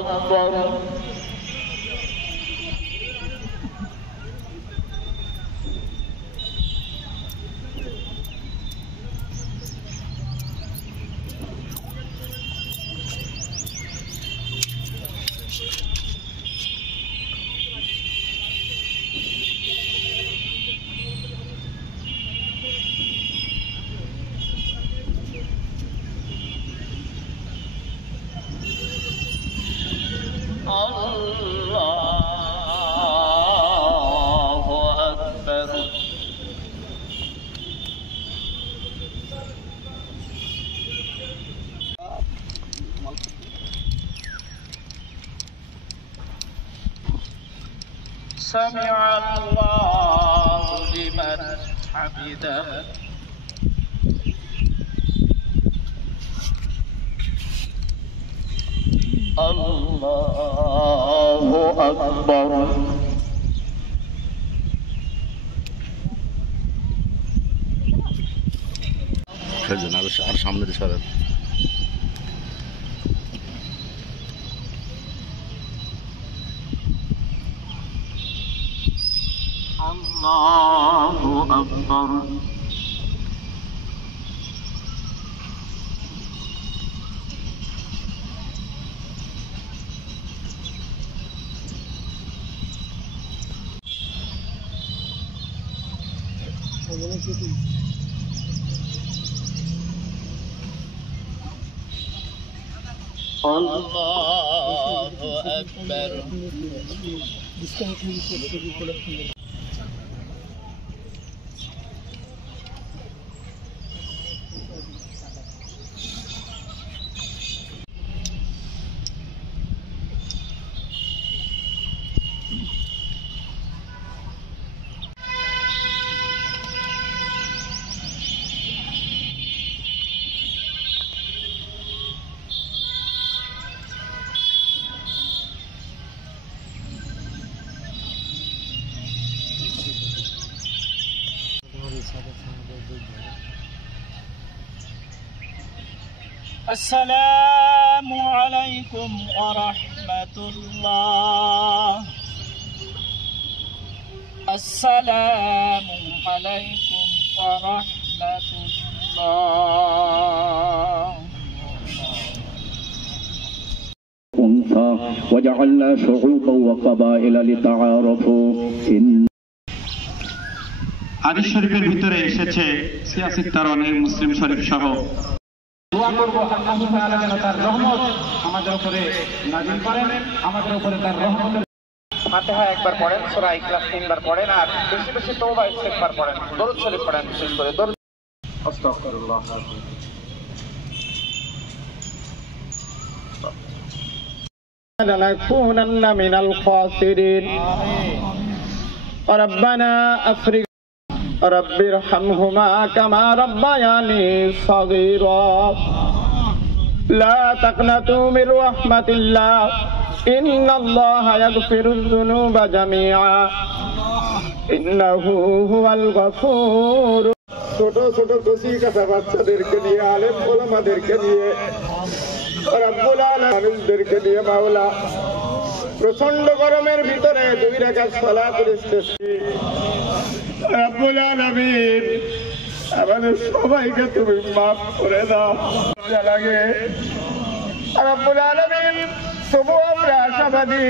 أكبر سمع الله لمن حمده الله أكبر আর সামনে সরেন الله أكبر الله أكبر السلام عليكم ورحمة الله السلام عليكم ورحمة الله وجعلنا شعوبا وقبائل لتعارفوا হাদিস শরীফের ভিতরে এসেছে সিয়াসিত তারানে মুসলিম শরীফ সহ দোয়া করব আল্লাহ তাআলা যেন তার রহমত আমাদের উপরে নাযিল করেন, আমাদের উপরে তার রহমতের ফাতিহা একবার পড়েন, সূরা ইখলাস তিনবার পড়েন, আর বেশি বেশি তওবা ইস্তিগফার পড়েন, দরুদ শরীফ পড়েন, বিশেষ করে দরুদ আস্তাগফিরুল্লাহ। لنكونن من الخاسرين ربنا أفرغ رب ارحمهما كما ربياني صغيرا لا تقنطوا من رحمة الله إن الله يغفر الذنوب جميعا إنه هو الغفور ছোট ছোট দোষী কাঁচা বাচ্চাদেরকে নিয়ে আলেম ওলামাদেরকে নিয়ে রব্বুল আলামিন মানুষদেরকে নিয়ে মাওলা প্রচন্ড গরমের ভিতরে 2 রাকাত সালাত পড়তেছি। রব্বুল আলামিন আমাদের সবাইকে তুমি মাফ করে দাও। লাগে রব্বুল আলামিন তবু আমরা আশাবাদী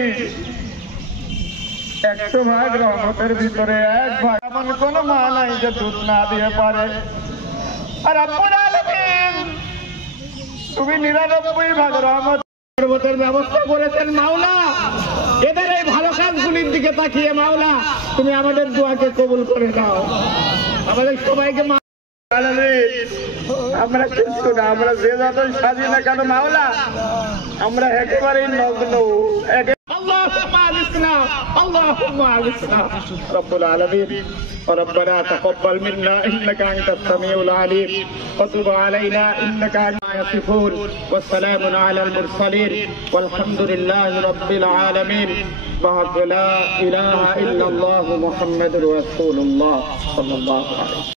100 ভাগ রহমতের ভিতরে 1 ভাগ এমন কোন মা নাই যে দুধ না দিয়ে পারে। আর রব্বুল আলামিন তুমি 99 ভাগ রহমতের ব্যবস্থা করেছেন মাওলা। এদের এই ভালো কাজগুলির দিকে তাকিয়ে মাওলা তুমি আমাদের দোয়াকে কবুল করে দাও। আমাদের সবাইকে আমরা কিছু না, আমরা যে যতই সাজি না কেন মাওলা আমরা একেবারেই নগ্ন। اللهم اعزنا رب العالمين ربنا تقبل منا انك انت السميع العليم وتب علينا انك انت يصفون والسلام على المرسلين والحمد لله رب العالمين لا اله الا الله محمد رسول الله صلى الله عليه وسلم.